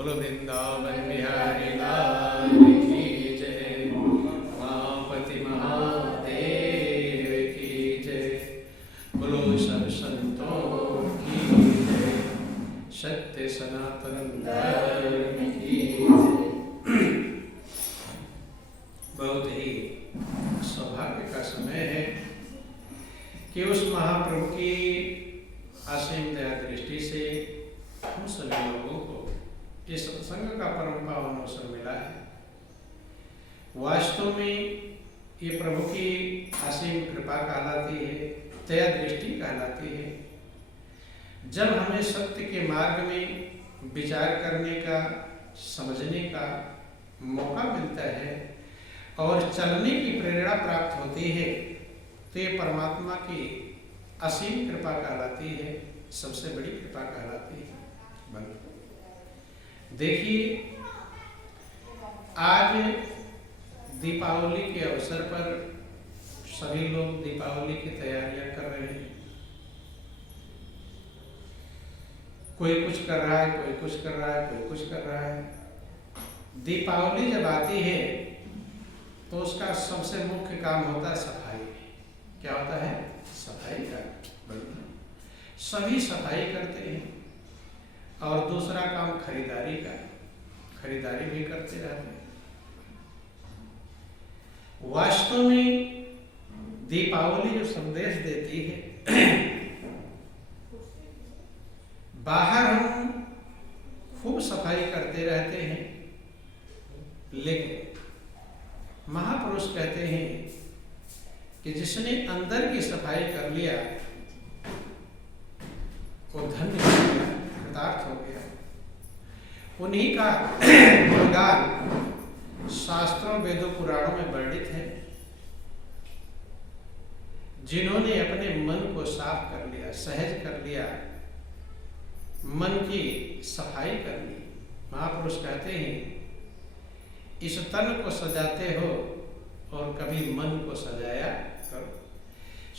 बोलो वृंदावन बिहारी लाल की जय, उमापति महादेव की जय, बोलो सब संतों की जय, सत्य सनातन धर्म की जय। बहुत ही सौभाग्य का समय है कि उस महाप्रभु की असीम दया दृष्टि से हम सभी लोगों को इस सत्संग का परम पावन अवसर मिला है। वास्तव में ये प्रभु की असीम कृपा कहलाती है, दया दृष्टि कहलाती है। जब हमें सत्य के मार्ग में विचार करने का, समझने का मौका मिलता है और चलने की प्रेरणा प्राप्त होती है, तो ये परमात्मा की असीम कृपा कहलाती है, सबसे बड़ी कृपा कहलाती है। देखिए, आज दीपावली के अवसर पर सभी लोग दीपावली की तैयारियां कर रहे हैं। कोई कुछ कर रहा है, कोई कुछ कर रहा है, कोई कुछ कर रहा है। दीपावली जब आती है तो उसका सबसे मुख्य काम होता है सफाई। क्या होता है? सफाई का। सभी सफाई करते हैं। और दूसरा काम खरीदारी का, खरीदारी भी करते रहते हैं। वास्तव में दीपावली जो संदेश देती है, बाहर हम खूब सफाई करते रहते हैं, लेकिन महापुरुष कहते हैं कि जिसने अंदर की सफाई कर लिया वो धन्य हो गया, कृतार्थ हो गया। उन्हीं का गुणगान शास्त्रों, वेदों, पुराणों में वर्णित है, जिन्होंने अपने मन को साफ कर लिया, सहज कर लिया, मन की सफाई कर ली। महापुरुष कहते हैं, इस तन को सजाते हो और कभी मन को सजाया करो।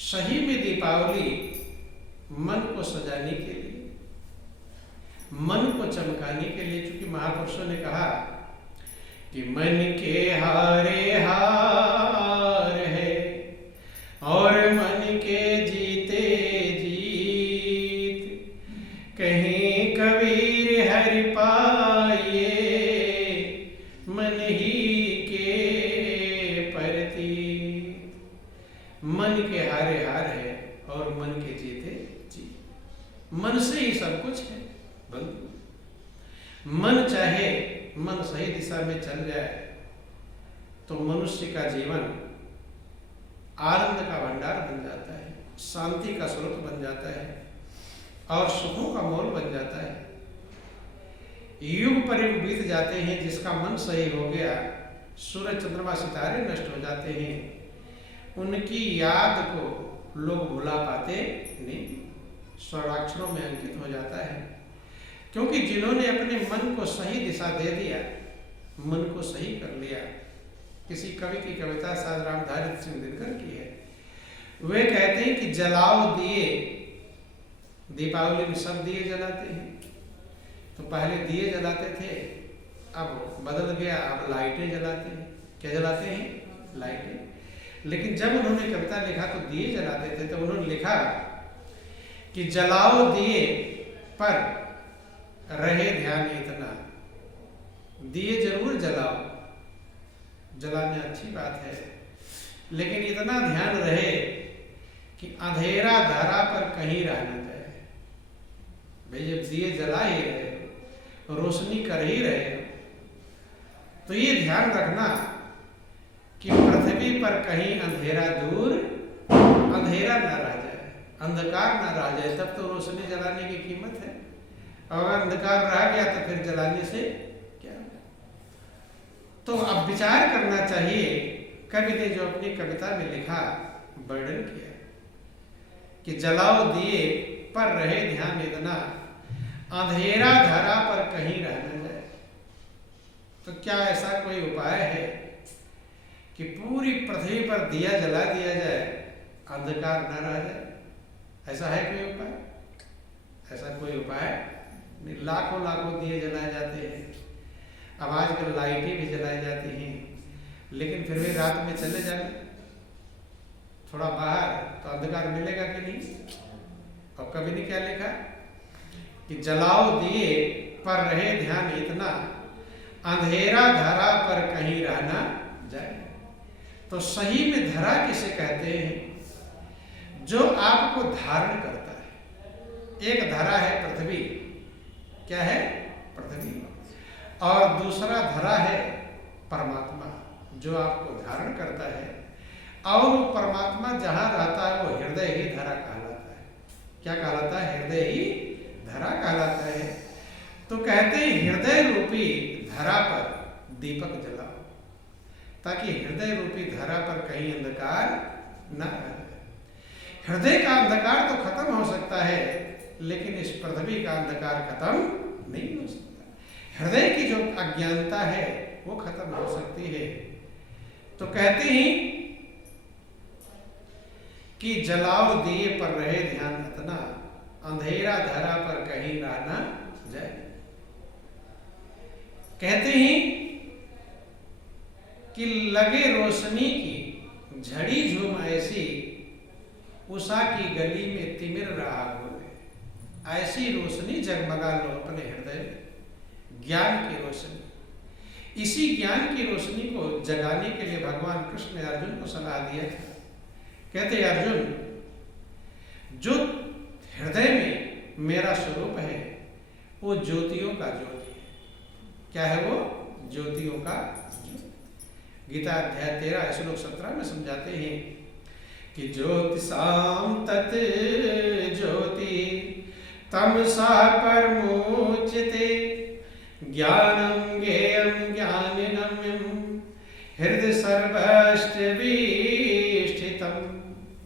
सही में दीपावली मन को सजाने के लिए, मन को चमकाने के लिए, क्योंकि महापुरुषों ने कहा कि मन के हारे हार है और मन के जीते जीत, कहीं कबीर हरि पाए मन ही के प्रति। मन के हारे हार है और मन के जीते जीत। मन से ही सब कुछ है। मन चाहे मन सही दिशा में चल जाए तो मनुष्य का जीवन आनंद का भंडार बन जाता है, शांति का स्रोत बन जाता है और सुखों का मोल बन जाता है। युग पर बीत जाते हैं, जिसका मन सही हो गया, सूरज चंद्रमा सितारे नष्ट हो जाते हैं, उनकी याद को लोग भुला पाते नहीं, स्वर्णाक्षरों में अंकित हो जाता है। क्योंकि जिन्होंने अपने मन को सही दिशा दे दिया, मन को सही कर लिया। किसी कवि की कविता साध रामधारी सिंह दिनकर की है। वे कहते हैं कि जलाओ दिए। दीपावली में सब दिए जलाते हैं। तो पहले दिए जलाते थे, अब बदल गया, अब लाइटें जलाते हैं। क्या जलाते हैं? लाइटें। लेकिन जब उन्होंने कविता लिखा तो दिए जलाते थे, तो उन्होंने लिखा कि जलाओ दिए पर रहे ध्यान इतना। दिए जरूर जलाओ, जलाने अच्छी बात है, लेकिन इतना ध्यान रहे कि अंधेरा धरा पर कहीं रह न जाए। भाई जब दिए जला ही रहे, रोशनी कर ही रहे, तो ये ध्यान रखना कि पृथ्वी पर कहीं अंधेरा दूर, अंधेरा न रह जाए, अंधकार न रह जाए, तब तो रोशनी जलाने की कीमत है। अगर अंधकार रह गया तो फिर जलाने से क्या? तो अब विचार करना चाहिए। कवि ने जो अपनी कविता में लिखा, वर्णन किया कि जलाओ दिए पर रहे ध्यान इतना, अंधेरा धरा पर कहीं रह न जाए। तो क्या ऐसा कोई उपाय है कि पूरी पृथ्वी पर दिया जला दिया जाए, अंधकार न रह जाए? ऐसा है कोई उपाय? ऐसा कोई उपाय नहीं। लाखों लाखों दिए जलाए जाते हैं, अब आजकल लाइटें भी जलाई जाती हैं, लेकिन फिर भी रात में चले जाए थोड़ा बाहर तो अंधकार मिलेगा कि नहीं। और कवि ने क्या लिखा कि जलाओ दिए पर रहे ध्यान इतना, अंधेरा धरा पर कहीं रहना जाए। तो सही में धरा किसे कहते हैं? जो आपको धारण करता है। एक धरा है पृथ्वी, क्या है? पृथ्वी। और दूसरा धरा है परमात्मा, जो आपको धारण करता है। और वो परमात्मा जहां रहता है वो हृदय ही धरा कहलाता है। क्या कहलाता है? हृदय ही धरा कहलाता है। तो कहते हैं हृदय रूपी धरा पर दीपक जलाओ, ताकि हृदय रूपी धरा पर कहीं अंधकार न रहे। हृदय का अंधकार तो खत्म हो सकता है, लेकिन इस पृथ्वी का अंधकार खत्म नहीं हो सकता। हृदय की जो अज्ञानता है वो खत्म हो सकती है। तो कहते हैं कि जलाओ दिए पर रहे ध्यान इतना, अंधेरा धरा पर कहीं रहना जाए। कहते हैं कि लगे रोशनी की झड़ी झूम ऐसी, उषा की गली में तिमिर रहा हो। ऐसी रोशनी जगमगा लो अपने हृदय में, ज्ञान की रोशनी। इसी ज्ञान की रोशनी को जगाने के लिए भगवान कृष्ण ने अर्जुन को सलाह दिया था। कहते अर्जुन, जो हृदय में मेरा स्वरूप है वो ज्योतियों का ज्योति है। क्या है वो? ज्योतियों का ज्योति। गीता अध्याय 13 श्लोक 17 में समझाते हैं कि ज्योतिषाम तत् ज्योति तमसा परमोच्यते, ज्ञानम ज्ञेयं ज्ञानगम्यं हृदय सर्वष्टविष्ठितम्।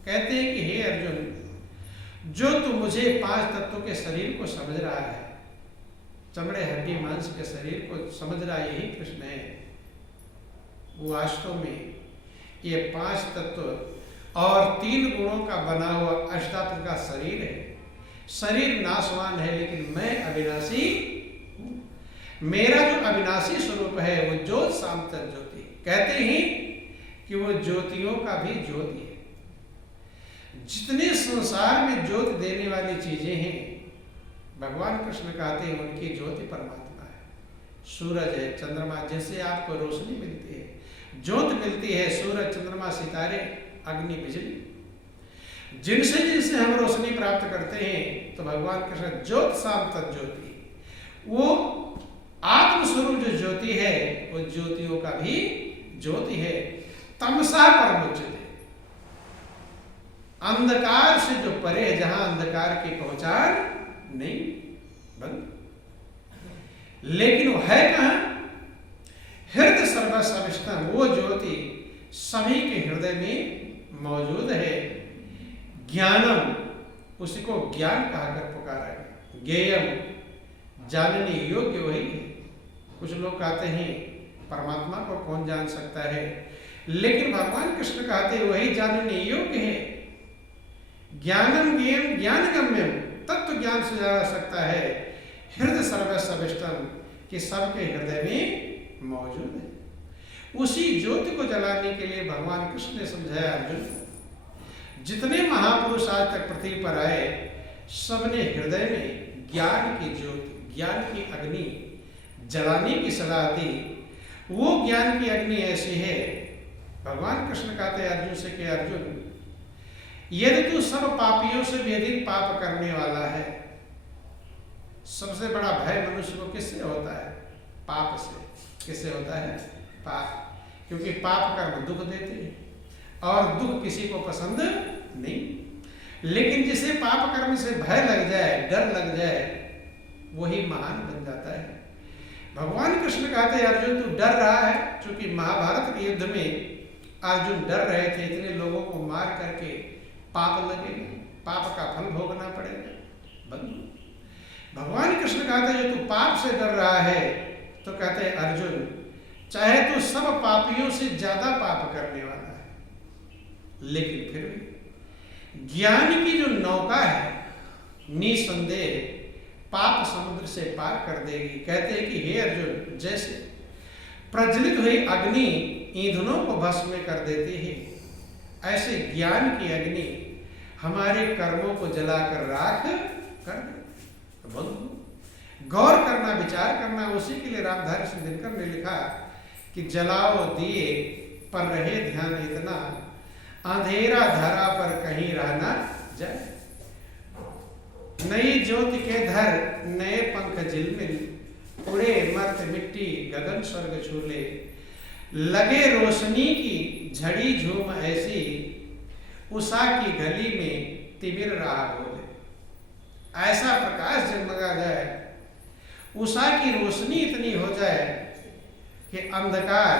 कहते हैं कि हे अर्जुन, जो तू मुझे 5 तत्वों के शरीर को समझ रहा है, चमड़े हड्डी मांस के शरीर को समझ रहा है, यही कृष्ण है। वो वास्तव में ये 5 तत्व और 3 गुणों का बना हुआ अष्टात्म का शरीर है। शरीर नाशवान है, लेकिन मैं अविनाशी हूं। मेरा जो अविनाशी स्वरूप है वो ज्योत शांत ज्योति। कहते हैं कि वो ज्योतियों का भी ज्योति है। जितने संसार में ज्योति देने वाली चीजें हैं, भगवान कृष्ण कहते हैं उनकी ज्योति परमात्मा है। सूरज है, चंद्रमा, जैसे आपको रोशनी मिलती है, ज्योत मिलती है, सूरज, चंद्रमा, सितारे, अग्नि, बिजली, जिनसे जिनसे हम रोशनी प्राप्त करते हैं। तो भगवान कृष्ण ज्योत शाम तत् ज्योति, वो आत्मस्वरूप जो ज्योति है वो ज्योतियों का भी ज्योति है। तमसा परमुच्यते, अंधकार से जो परे, जहां अंधकार की पहचान नहीं, बंद। लेकिन वो है कहां? हृदय सर्वसविष्टम, वो ज्योति सभी के हृदय में मौजूद है। ज्ञानम, उसी को ज्ञान कहकर पुकारा है। ज्ञेयम, जानने योग्य वही है। कुछ लोग कहते हैं परमात्मा को कौन जान सकता है, लेकिन भगवान कृष्ण कहते हैं वही जानने योग्य है। ज्ञानम ज्ञेयम ज्ञानगम्यम, तत्व ज्ञान से जा सकता है। हृदय सर्वसविष्टम, कि सबके हृदय में मौजूद है। उसी ज्योति को जलाने के लिए भगवान कृष्ण ने समझाया अर्जुन, जितने महापुरुष आज तक पृथ्वी पर आए, सबने हृदय में ज्ञान की ज्योति, ज्ञान की अग्नि जलाने की सलाह दी। वो ज्ञान की अग्नि ऐसी है, भगवान कृष्ण कहते हैं अर्जुन से कि अर्जुन, यदि तू सब पापियों से भी अधिक पाप करने वाला है, सबसे बड़ा भय मनुष्य को किससे होता है? पाप से। किससे होता है? पाप। क्योंकि पाप कर्म दुख देते हैं और दुख किसी को पसंद नहीं। लेकिन जिसे पाप कर्म से भय लग जाए, डर लग जाए, वही महान बन जाता है। भगवान कृष्ण कहते हैं अर्जुन तू डर रहा है, क्योंकि महाभारत के युद्ध में अर्जुन डर रहे थे, इतने लोगों को मार करके पाप लगेगा, पाप का फल भोगना पड़ेगा। बंधु, भगवान कृष्ण कहते हैं जो तू पाप से डर रहा है, तो कहते हैं अर्जुन, चाहे तू सब पापियों से ज्यादा पाप करने वाला है, लेकिन फिर भी ज्ञान की जो नौका है निसंदेह पाप समुद्र से पार कर देगी। कहते हैं कि हे अर्जुन, जैसे प्रज्वलित हुई अग्नि ईंधनों को भस्म में कर देती है, ऐसे ज्ञान की अग्नि हमारे कर्मों को जलाकर राख कर दे। बंधु, गौर करना, विचार करना, उसी के लिए रामधारी सिंह दिनकर ने लिखा कि जलाओ दिए पर रहे ध्यान इतना, अंधेरा धरा पर कहीं रहना जाए। नई ज्योति के धर नए पंख झिलमिल, उड़े मर्त मिट्टी गगन स्वर्ग झूले, लगे रोशनी की झड़ी झूम ऐसी, उषा की गली में तिमिर रहा बोले। ऐसा प्रकाश जगमगा जाए, उषा की रोशनी इतनी हो जाए कि अंधकार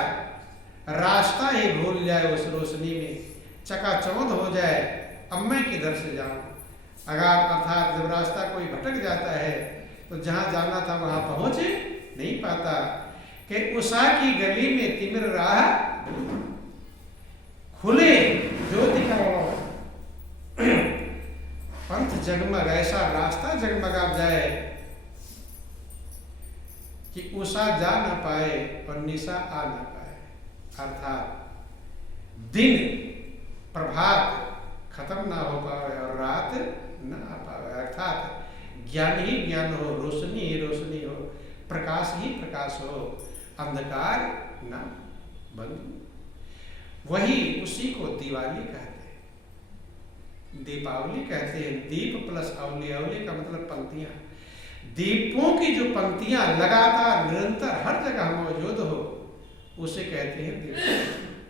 रास्ता ही भूल जाए, उस रोशनी में चकाचौंध हो जाए, अब मैं किधर से जाऊं। अगर अर्थात जब रास्ता कोई भटक जाता है तो जहां जाना था वहां पहुंच नहीं पाता, कि उषा की गली में तिमिर राह खुले ज्योति का पंथ जगमग, ऐसा रास्ता जगमगा जाए कि उषा जा न पाए और निशा आ न पाए। अर्थात दिन प्रभात खत्म ना हो पाए और रात न आ पाए। अर्थात ज्ञान ही ज्ञान हो, रोशनी ही रोशनी हो, प्रकाश ही प्रकाश हो, अंधकार न बंधु। वही उसी को दिवाली कहते हैं, दीपावली कहते हैं। दीप प्लस अवली, अवली का मतलब पंक्तियां, दीपों की जो पंक्तियां लगातार निरंतर हर जगह मौजूद हो, उसे कहते हैं दीपावली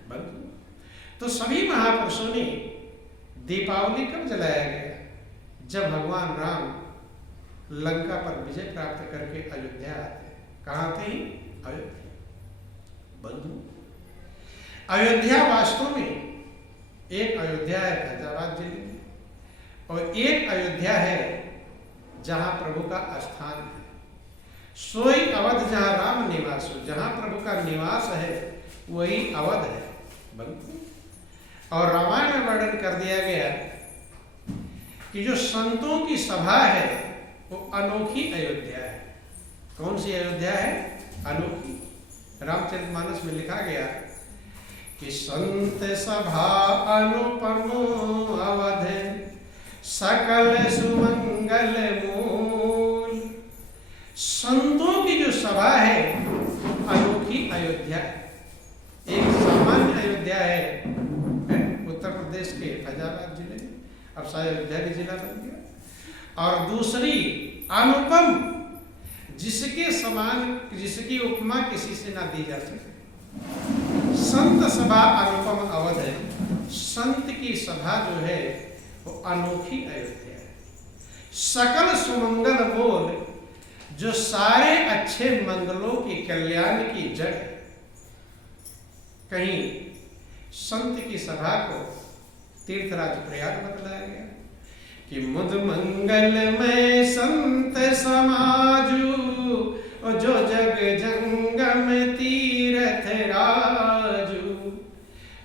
बंधु। तो सभी महापुरुषों ने दीपावली कब जलाया गया? जब भगवान राम लंका पर विजय प्राप्त करके अयोध्या आते। कहाँ थे? अयोध्या बंधु। अयोध्या वास्तव में एक अयोध्या है फैजाबाद जिले में, और एक अयोध्या है जहां प्रभु का स्थान है। सोई अवध जहां राम निवास हो, जहां प्रभु का निवास है वही अवध है बंधु। और रामायण में वर्णन कर दिया गया कि जो संतों की सभा है वो अनोखी अयोध्या है। कौन सी अयोध्या है? अनोखी। रामचरितमानस में लिखा गया कि संत सभा अनुपम अवध, सकल सुमंगल मूल। संतों की जो सभा है अनोखी अयोध्या है। एक सामान्य अयोध्या है उत्तर प्रदेश के फैजाबाद जिले में, अब शायद अयोध्या भी जिला बन गया। और दूसरी अनुपम, जिसके समान, जिसकी उपमा किसी से ना दी जा सके। संत सभा अनुपम अवध है। संत की सभा जो है वो अनोखी अयोध्या है। सकल सुमंगल मूल, जो सारे अच्छे मंगलों की, कल्याण की जड़ है। कहीं संत की सभा को तीर्थराज प्रयाग बतलाया गया कि मुद मंगल में संत समाजू, और जो जग जंगम तीर्थ राजू।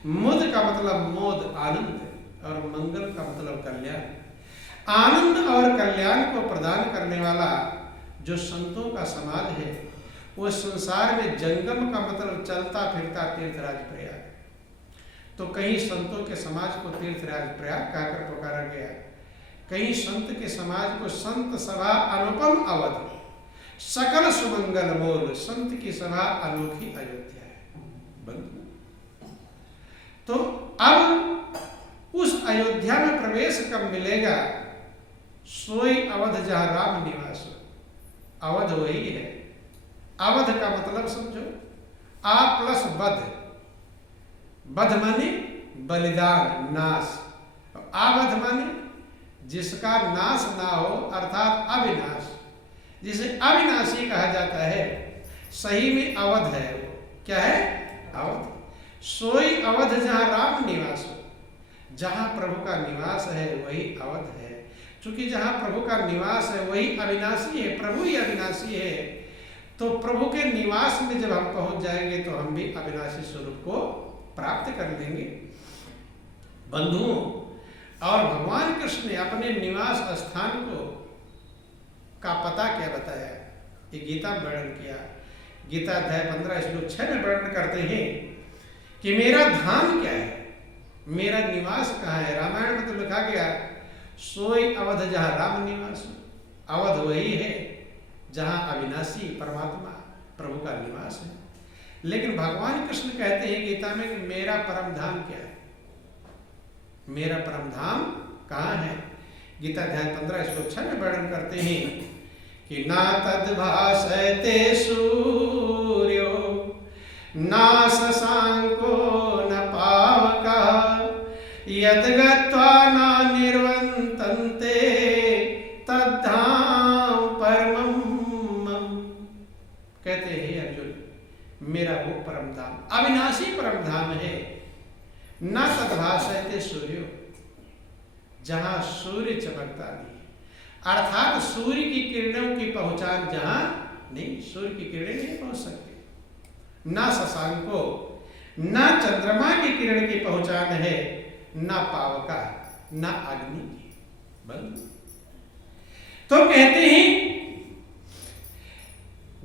मुद का मतलब मोद, आनंद, और मंगल का मतलब कल्याण। आनंद और कल्याण को प्रदान करने वाला जो संतों का समाज है, वो संसार में जंगम का मतलब चलता फिरता तीर्थराज प्रयाग। तो कहीं संतों के समाज को तीर्थराज प्रयाग कहकर पुकारा गया, कहीं संत के समाज को संत सभा अनुपम अवध, सकल सुमंगल मूल। संत की सभा अनोखी अयोध्या है बंधु। तो अब उस अयोध्या में प्रवेश कब मिलेगा? सोई अवध जहां राम निवास हो। अवध वही है। अवध का मतलब समझो, आ प्लस बध। बध माने बलिदान, नाश। अवध माने जिसका नाश ना हो, अर्थात अविनाश, जिसे अविनाशी कहा जाता है। सही में अवध है वो। क्या है? अवध। सोई अवध जहां राम निवास हो, जहां प्रभु का निवास है वही अवध है। क्योंकि जहां प्रभु का निवास है वही अविनाशी है, प्रभु ही अविनाशी है। तो प्रभु के निवास में जब हम पहुंच जाएंगे तो हम भी अविनाशी स्वरूप को प्राप्त कर लेंगे बंधुओं। और भगवान कृष्ण ने अपने निवास स्थान को का पता क्या बताया? ये गीता में वर्णन किया गीता अध्याय 15 श्लोक 6 में वर्णन करते हैं कि मेरा धाम क्या है, मेरा निवास कहाँ है। रामायण में तो लिखा गया सोई अवध जहाँ राम निवास। अवध वही है जहाँ अविनाशी परमात्मा प्रभु का निवास है। लेकिन भगवान कृष्ण कहते हैं गीता में कि मेरा परम धाम क्या है, मेरा परम धाम कहाँ है। गीता अध्याय 15 श्लोक 6 में वर्णन करते हैं कि ना तद्भासते सूर्यो ना शशांको न पावकः यद् गत्वा न निर्वतन्ते तद्धाम परमं मम। कहते हैं अर्जुन, मेरा वो परम धाम अविनाशी परम धाम है। न तद्भासते सूर्यो, जहां सूर्य चमकता नहीं, अर्थात सूर्य की किरणों की पहचान जहां नहीं, सूर्य की किरणें नहीं पहुंच सकती। न शशांको, न चंद्रमा की किरण की पहचान है, न पावका, न अग्नि की। बंद। तो कहते हैं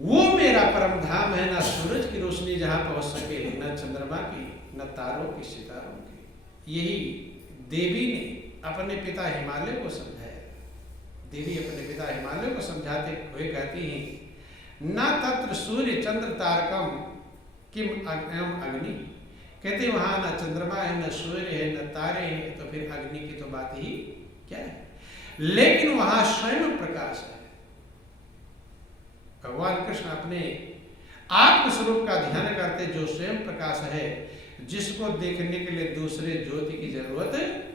वो मेरा परम धाम है, ना सूरज की रोशनी जहां पहुंच सके, न चंद्रमा की, न तारों की, सितारों की। यही देवी ने अपने पिता हिमालय को समझाया। देवी अपने पिता हिमालय को समझाते हुए कहती हैं न तत्र सूर्य चंद्र तारकम किम एवं अग्नि। कहते वहां न चंद्रमा है, न सूर्य है, न तारे हैं, तो फिर अग्नि की तो बात ही क्या है। लेकिन वहां स्वयं प्रकाश है। भगवान कृष्ण अपने आत्मस्वरूप का ध्यान करते, जो स्वयं प्रकाश है, जिसको देखने के लिए दूसरे ज्योति की जरूरत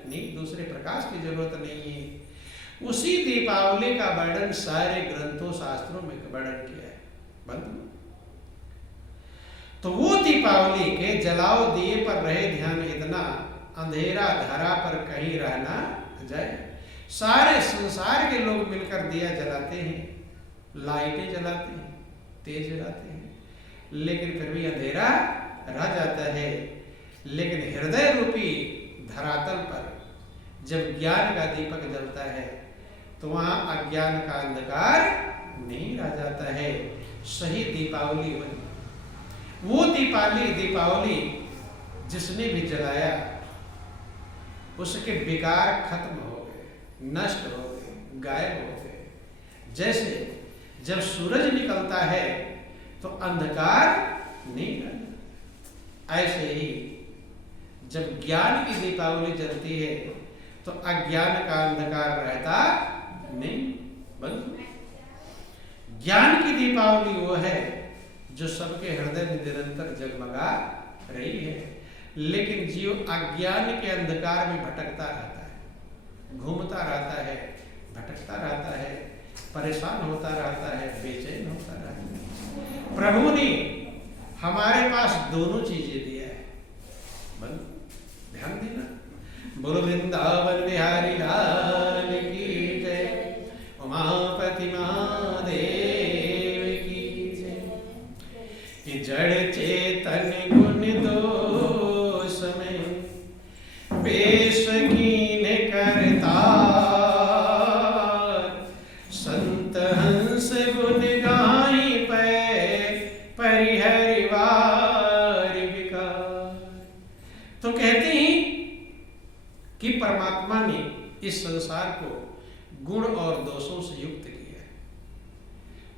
नहीं, दूसरे प्रकाश की जरूरत नहीं है। उसी दीपावली का वर्णन सारे ग्रंथों शास्त्रों में वर्णन किया है। बंधु, तो वो दीपावली के जलाओ दिए पर रहे ध्यान, इतना अंधेरा धरा पर कहीं रहना जाए। सारे संसार के लोग मिलकर दिया जलाते हैं, लाइटें जलाते हैं, तेज जलाते हैं, लेकिन फिर भी अंधेरा रह जाता है। लेकिन हृदय रूपी धरातल पर जब ज्ञान का दीपक जलता है तो वहां अज्ञान का अंधकार नहीं रह जाता है। सही दीपावली वो दीपावली जिसने भी जलाया उसके विकार खत्म हो गए, नष्ट हो गए, गायब हो गए। जैसे जब सूरज निकलता है तो अंधकार नहीं रहता, ऐसे ही जब ज्ञान की दीपावली जलती है तो अज्ञान का अंधकार रहता नहीं। बल्कि ज्ञान की दीपावली वो है जो सबके हृदय में निरंतर जगमगा रही है। लेकिन जीव अज्ञान के अंधकार में भटकता रहता है, घूमता रहता है, भटकता रहता है, परेशान होता रहता है, बेचैन होता रहता है। प्रभु ने हमारे पास दोनों चीजें दिया है। ध्यान देना, बोलो वृंदावन बिहारी लाल की जय, उमापति महादेव की जय। कि जड़ चेतन गुण दोष में पेश कीन करता, संत हंस गुण गाई परिहरि वारि विकार। तो कहते हैं कि परमात्मा ने इस संसार को गुण और दोषों से युक्त किया है।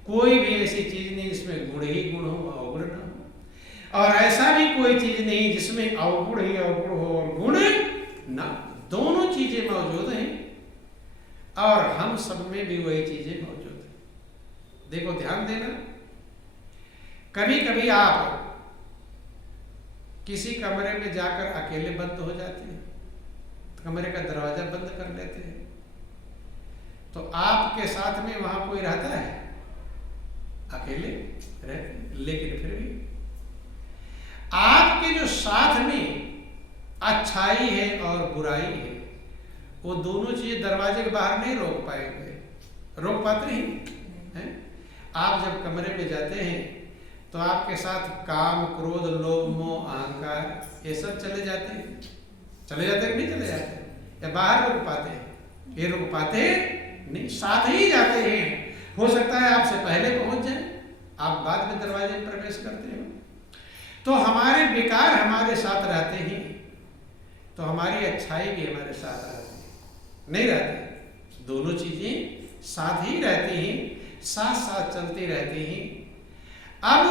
कोई भी ऐसी चीज नहीं जिसमें गुण ही गुण हो, अवगुण न हो, और ऐसा भी कोई चीज नहीं जिसमें अवगुण ही अवगुण हो और गुण न। दोनों चीजें मौजूद हैं और हम सब में भी वही चीजें मौजूद हैं। देखो, ध्यान देना, कभी कभी आप किसी कमरे में जाकर अकेले बंद हो जाते हैं, कमरे का दरवाजा बंद कर लेते हैं, तो आपके साथ में वहां कोई रहता है? अकेले रहते। लेकिन फिर भी आपके जो साथ में अच्छाई है और बुराई है, वो दोनों चीजें दरवाजे के बाहर नहीं रोक पाएंगे, रोक पाते हैं? आप जब कमरे में जाते हैं तो आपके साथ काम, क्रोध, लोभ, मोह, अहंकार ये सब चले जाते हैं। चले जाते हैं कि नहीं चले जाते? या बाहर रुक पाते हैं? ये रुक पाते नहीं, साथ ही जाते हैं। हो सकता है आपसे पहले पहुंच जाए, आप बाद में दरवाजे में प्रवेश करते हो। तो हमारे विकार हमारे साथ रहते हैं तो हमारी अच्छाई भी हमारे साथ रहती है, नहीं रहती। दोनों चीजें साथ ही रहती हैं, साथ साथ चलती रहती हैं। अब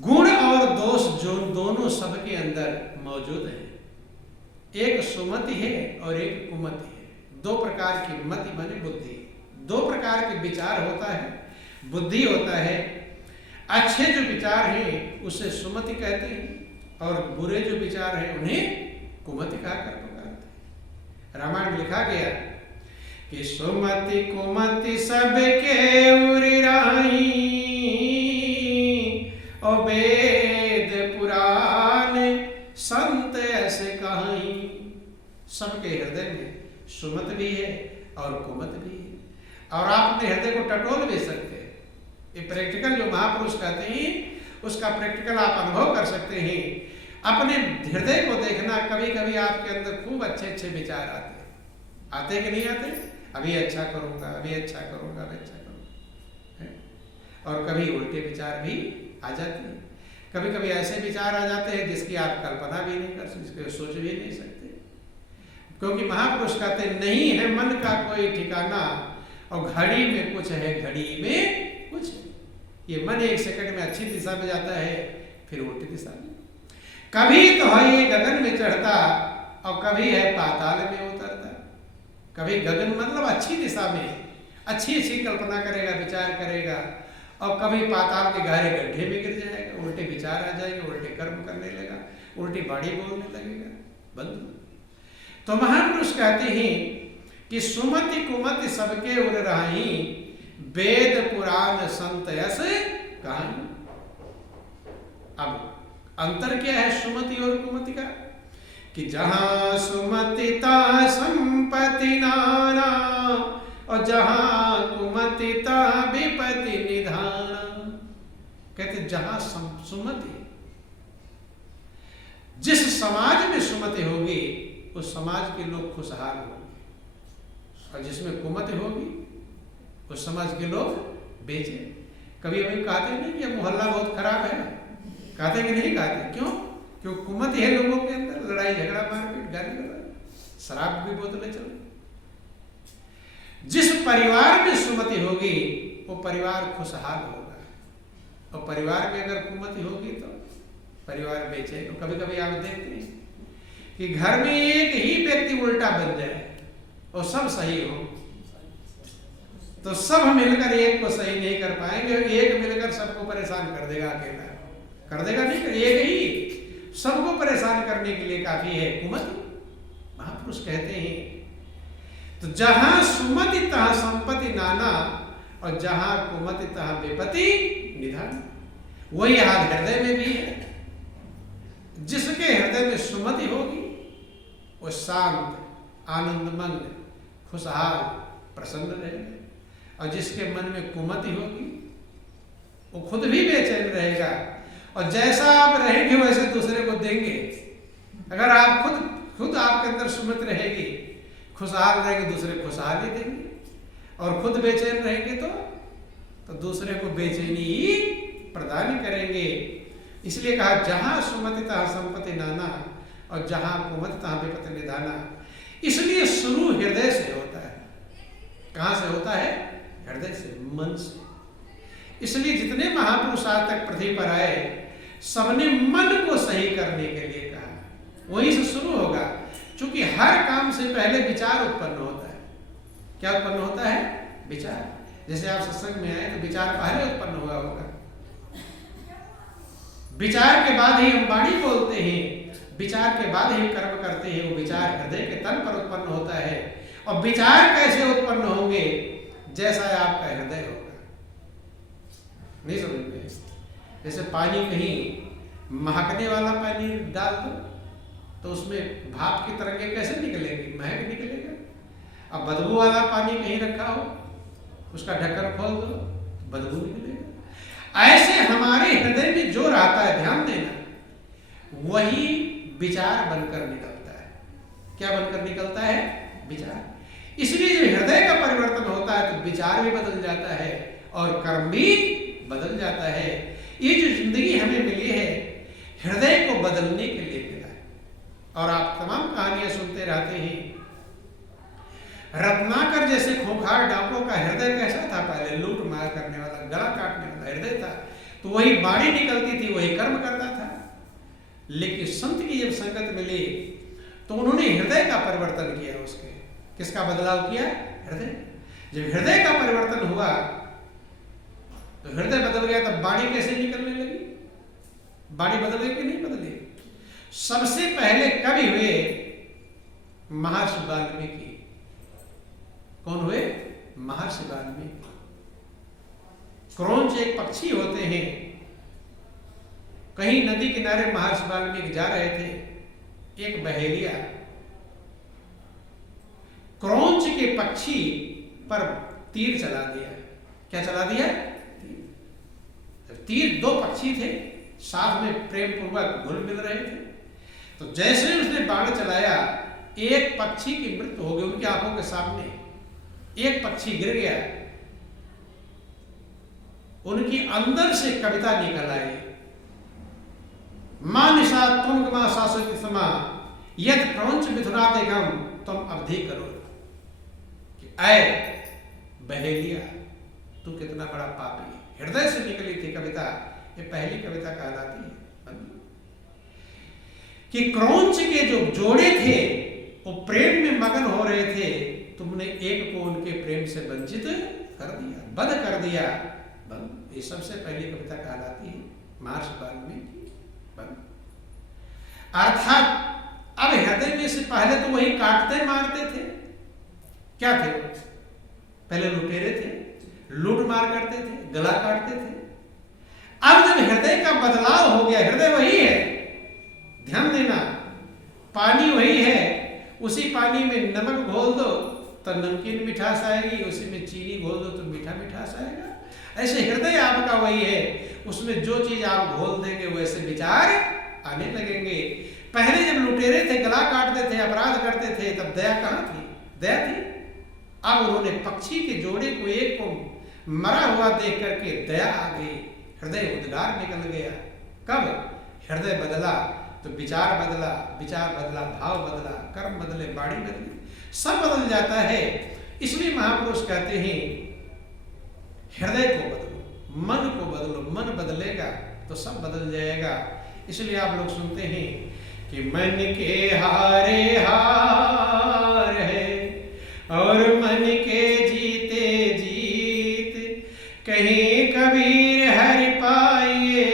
गुण और दोष जो दोनों सबके अंदर मौजूद है, एक सुमति है और एक कुमति है। दो प्रकार की मति माने बुद्धि, दो प्रकार के विचार होता है, बुद्धि होता है। अच्छे जो विचार हैं उसे सुमति कहते हैं और बुरे जो विचार हैं उन्हें कुमति कहकर पुकारते हैं। रामायण में लिखा गया कि सुमति कुमति सबके उरि राही, और वेद पुराण संत ऐसे कहाई। सबके हृदय में सुमत भी है और कुमत भी है, और आप अपने हृदय को टटोल भी सकते हैं। ये प्रैक्टिकल जो महापुरुष कहते हैं उसका प्रैक्टिकल आप अनुभव कर सकते हैं। अपने हृदय को देखना, कभी कभी आपके अंदर खूब अच्छे अच्छे विचार आते कि नहीं आते? अभी अच्छा करूंगा, अभी अच्छा करूंगा, अभी अच्छा करूंगा। और कभी उल्टे विचार भी आ जाते हैं। कभी कभी ऐसे विचार आ जाते हैं जिसकी आप कल्पना भी नहीं कर सकते, जिसके सोच भी नहीं सकते। क्योंकि महापुरुष कहते हैं नहीं है मन का कोई ठिकाना, और घड़ी में कुछ है, घड़ी में कुछ है। ये मन एक सेकंड में अच्छी दिशा में जाता है, फिर उल्टी दिशा में। कभी तो है ये गगन में चढ़ता और कभी है पाताल में उतरता। कभी गगन मतलब अच्छी दिशा में अच्छी अच्छी कल्पना करेगा, विचार करेगा, और कभी पाताल के गहरे गड्ढे में गिर जाएगा, उल्टे विचार आ जाएंगे, उल्टे कर्म करने लगेगा, उल्टी बाड़ी बोलने लगेगा। बंद। तो महापुरुष कहते हैं कि सुमति कुमति सबके उर राही, वेद पुराण संत ऐसे कहानी। अब अंतर क्या है सुमति और कुमति का? कि जहां सुमति ता संपत्ति नाना, और जहां कुमति ता विपत्ति निधाना। कहते जहां सुमति, जिस समाज में सुमति होगी उस समाज के लोग खुशहाल होंगे, और जिसमें कुमति होगी उस समाज के लोग बेचैन। कभी कभी कहते नहीं कि मोहल्ला बहुत खराब है, कहते कि नहीं कहते? क्यों? क्यों? कुमति है लोगों के अंदर, लड़ाई झगड़ा मारपीट गाली गलौज, शराब की बोतलें चल। जिस परिवार में सुमति होगी वो परिवार खुशहाल होगा, और परिवार में अगर कुमति होगी तो परिवार बेचैन। कभी कभी आप देखते हैं कि घर में एक ही व्यक्ति उल्टा बन जाए और सब सही हो, तो सब मिलकर एक को सही नहीं कर पाएंगे, एक मिलकर सबको परेशान कर देगा। अकेला कर देगा नहीं, एक ही सबको परेशान करने के लिए काफी है कुमति। महापुरुष कहते हैं तो जहां सुमति तहां संपत्ति नाना, और जहां कुमति तहां विपत्ति निधान। वही हाल हृदय में भी है। जिसके हृदय में सुमति होगी वो शांत, आनंदमंद, खुशहाल, प्रसन्न रहेगा, और जिसके मन में कुमति होगी वो खुद भी बेचैन रहेगा, और जैसा आप रहेंगे वैसे दूसरे को देंगे। अगर आप खुद आपके अंदर सुमति रहेगी, खुशहाल रहेंगे, दूसरे खुशहाल ही देंगे, और खुद बेचैन रहेंगे तो दूसरे को बेचैनी ही प्रदान करेंगे। इसलिए कहा जहां सुमति तहां संपत्ति नाना, और जहां कुमति तहां विपत्ति निधाना। इसलिए शुरू हृदय से होता है। कहां से होता है? हृदय से, मन से। इसलिए जितने महापुरुष आज तक पृथ्वी पर आए सबने मन को सही करने के लिए कहा, वहीं से शुरू होगा। क्योंकि हर काम से पहले विचार उत्पन्न होता है। क्या उत्पन्न होता है? विचार। जैसे आप सत्संग में आए तो विचार पहले उत्पन्न हुआ होगा, विचार के बाद ही हम वाणी बोलते हैं, विचार के बाद ही कर्म करते हैं। वो विचार हृदय के तल पर उत्पन्न होता है। और विचार कैसे उत्पन्न होंगे? जैसा आपका हृदय होगा। नहीं समझ में? जैसे पानी कहीं महकने वाला पानी डाल दो तो उसमें भाप की तरंगे कैसे निकलेंगी? महक निकलेगा। अब बदबू वाला पानी कहीं रखा हो, उसका ढक्कन खोल दो, बदबू निकलेगा। ऐसे हमारे हृदय में जो रहता है, ध्यान देना, वही विचार बनकर निकलता है। क्या बनकर निकलता है? विचार। इसलिए जब हृदय का परिवर्तन होता है तो विचार भी बदल जाता है और कर्म भी बदल जाता है। ये जो जिंदगी हमें मिली है हृदय को बदलने के लिए मिला है। और आप तमाम कहानियां सुनते रहते हैं। रत्नाकर जैसे खूंखार डाकुओं का हृदय कैसा था? पहले लूट मार करने वाला, गला काटने वाला हृदय था। तो वही बाड़ी निकलती थी, वही कर्म करता था। लेकिन संत की जब संगत मिली तो उन्होंने हृदय का परिवर्तन किया। उसके किसका बदलाव किया? हृदय। जब हृदय का परिवर्तन हुआ तो हृदय बदल गया, तब बाड़ी कैसे निकलने लगी? बाड़ी बदले कि नहीं बदली? सबसे पहले कवि हुए महर्षि वाल्मीकि। कौन हुए? महर्षि वाल्मीकि। क्रौंच एक पक्षी होते हैं। कहीं नदी किनारे महर्षि वाल्मीकि जा रहे थे, एक बहेलिया क्रौंच के पक्षी पर तीर चला दिया। क्या चला दिया? तीर। दो पक्षी थे, साथ में प्रेम पूर्वक घुल मिल रहे थे। तो जैसे उसने बाण चलाया, एक पक्षी की मृत्यु हो गई उनकी आंखों के सामने। एक पक्षी गिर गया। उनकी अंदर से कविता निकल आई। मां निशा तुम गमा शाश्वती समा यद क्रौंच मिथुनाते गम तुम अवधि करो। कि ऐ बहेलिया, तू कितना बड़ा पापी। हृदय से निकली थी कविता। ये पहली कविता कहलाती है कि क्रौंच के जो जोड़े थे वो प्रेम में मगन हो रहे थे, तुमने एक को उनके प्रेम से वंचित कर दिया, बंद कर दिया। ये सबसे पहली कविता कहलाती है महर्षि वाल्मीकि। अर्थात अब हृदय में से पहले तो वही काटते मारते थे। क्या थे? पहले लुटेरे थे, लूट मार करते थे, गला काटते थे। अब जब हृदय का बदलाव हो गया, हृदय वही है, ध्यान देना, पानी वही है, उसी पानी में नमक घोल दो तो नमकीन मिठास आएगी, उसी में चीनी घोल दो तो मीठा मिठास आएगा। ऐसे हृदय आपका वही है, उसमें जो चीज आप घोल देंगे वैसे विचार आने लगेंगे। पहले जब लुटेरे थे, गला काटते थे, अपराध करते थे, तब दया कहाँ थी? दया थी। अब उन्होंने पक्षी के जोड़े को, एक को मरा हुआ देख करके दया आ गई, हृदय उद्गार निकल गया। कब हृदय बदला तो विचार बदला, विचार बदला भाव बदला, कर्म बदले बाड़ी बदली, सब बदल जाता है। इसलिए महापुरुष कहते हैं हृदय को बदलो, मन को बदलो, मन बदलेगा तो सब बदल जाएगा। इसलिए आप लोग सुनते हैं कि मन के हारे हार है और मन के जीते जीत, कहीं कबीर हरि पाइए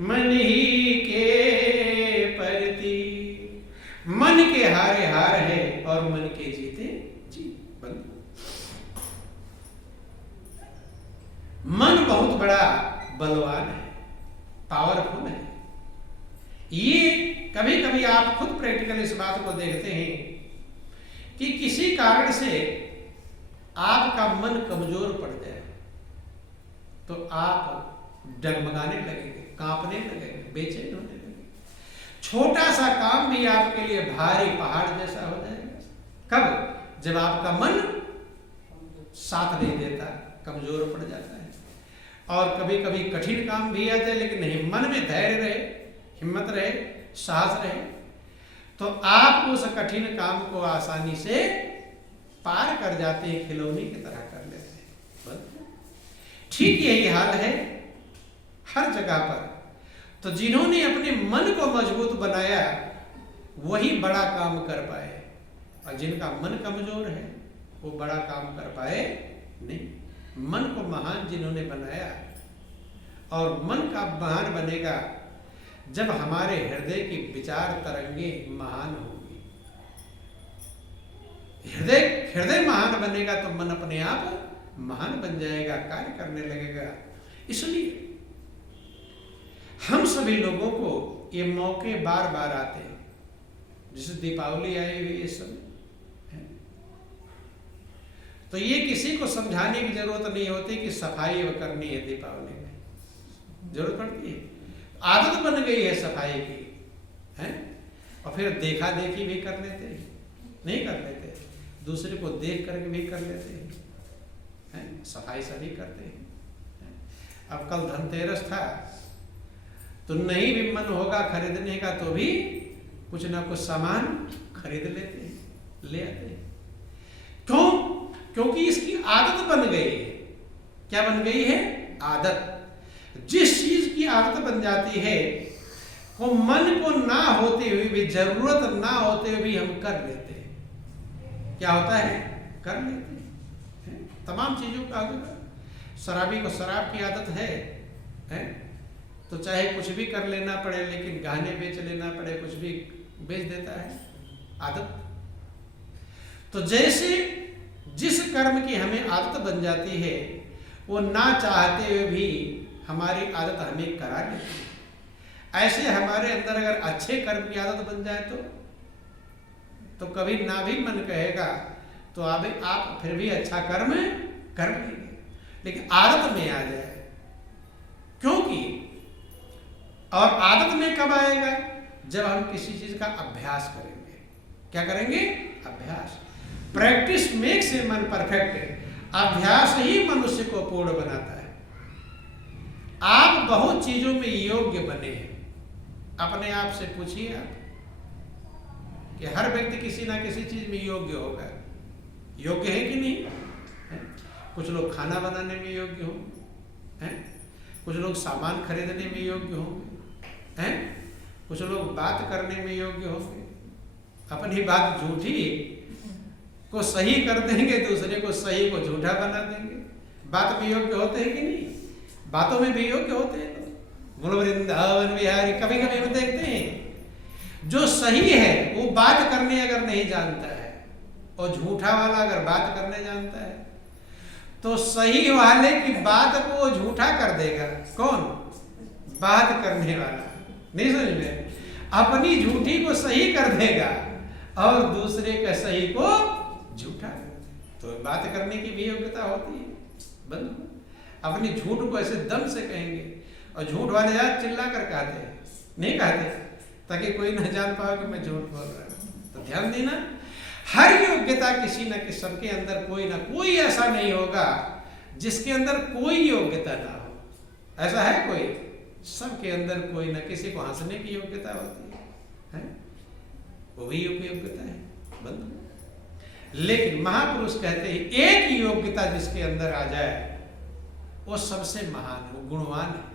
मन ही के परती। मन के हारे हार है और मन के जीते जीत। मन बहुत बड़ा बलवान है, पावरफुल है। ये कभी कभी आप खुद प्रैक्टिकल इस बात को देखते हैं कि किसी कारण से आपका मन कमजोर पड़ जाए तो आप डगमगाने लगेंगे, कांपने लगेंगे, बेचैन होने लगेंगे। छोटा सा काम भी आपके लिए भारी पहाड़ जैसा हो जाएगा। कब? जब आपका मन साथ नहीं देता, कमजोर पड़ जाता है। और कभी कभी कठिन काम भी आ जाए, लेकिन नहीं, मन में धैर्य रहे, हिम्मत रहे, साहस रहे, तो आप उस कठिन काम को आसानी से पार कर जाते हैं, खिलौने की तरह कर लेते हैं। ठीक यही हाल है हर जगह पर। तो जिन्होंने अपने मन को मजबूत बनाया वही बड़ा काम कर पाए, और जिनका मन कमजोर है वो बड़ा काम कर पाए नहीं। मन को महान जिन्होंने बनाया, और मन का महान बनेगा जब हमारे हृदय की विचार तरंगे महान होगी। हृदय महान बनेगा तो मन अपने आप महान बन जाएगा, कार्य करने लगेगा। इसलिए हम सभी लोगों को ये मौके बार बार आते हैं, जैसे दीपावली आई हुई इस समय, तो ये किसी को समझाने की जरूरत नहीं होती कि सफाई करनी है दीपावली में, जरूरत पड़ती है, आदत बन गई है सफाई की, है? और फिर देखा देखी भी कर लेते हैं, नहीं कर लेते, दूसरे को देख करके भी कर लेते हैं, सफाई सभी करते हैं। अब कल धनतेरस था तो नहीं भी मन होगा खरीदने का तो भी कुछ ना कुछ सामान खरीद लेते हैं, ले आते हैं। क्यों? क्योंकि इसकी आदत बन गई है। क्या बन गई है? आदत। जिस चीज की आदत बन जाती है वो मन को ना होते हुए भी, जरूरत ना होते हुए भी हम कर लेते हैं। क्या होता है? कर लेते हैं। तमाम चीजों का आदत। शराबी को शराब की आदत है तो चाहे कुछ भी कर लेना पड़े, लेकिन गहने बेच लेना पड़े, कुछ भी बेच देता है। आदत। तो जैसे जिस कर्म की हमें आदत बन जाती है वो ना चाहते हुए भी हमारी आदत हमें करा लेती है। ऐसे हमारे अंदर अगर अच्छे कर्म की आदत बन जाए तो कभी ना भी मन कहेगा तो आप फिर भी अच्छा कर्म कर लेंगे, लेकिन आदत में आ जाए। क्योंकि और आदत में कब आएगा? जब हम किसी चीज का अभ्यास करेंगे। क्या करेंगे? अभ्यास। प्रैक्टिस मेक्स ए मन परफेक्ट। अभ्यास ही मनुष्य को पूर्ण बनाता है। आप बहुत चीजों में योग्य बने हैं। अपने आप से पूछिए आप कि हर व्यक्ति किसी ना किसी चीज में योग्य होगा। योग्य है कि नहीं? कुछ लोग खाना बनाने में योग्य होंगे, कुछ लोग सामान खरीदने में योग्य होंगे, कुछ लोग बात करने में योग्य होंगे। अपनी बात झूठी को सही कर देंगे, दूसरे को सही को झूठा बना देंगे। बात में योग्य होते हैं कि नहीं? बातों में भी योग्य होते हैं लोग। बोलो वृंदावन विहारी। कभी कभी हम देखते हैं जो सही है वो बात करने अगर नहीं जानता है और झूठा वाला अगर बात करने जानता है तो सही वाले की बात को वो झूठा कर देगा। कौन? बात करने वाला। नहीं समझ में? अपनी झूठी को सही कर देगा और दूसरे का सही को झूठा। तो बात करने की भी योग्यता होती है। बंद। अपनी झूठ को ऐसे दम से कहेंगे और झूठ वाले यार चिल्ला कर कहते हैं, नहीं कहते, ताकि कोई ना जान पाए कि मैं झूठ बोल रहा हूं। तो ध्यान देना, हर योग्यता किसी न किसी सबके अंदर कोई ना कोई ऐसा नहीं होगा जिसके अंदर कोई योग्यता ना हो। ऐसा है कोई? सबके अंदर कोई ना किसी को हंसने की योग्यता होती है, वो भी योग्यता है। बंद। लेकिन महापुरुष कहते हैं एक योग्यता जिसके अंदर आ जाए वो सबसे महान, वो गुणवान है।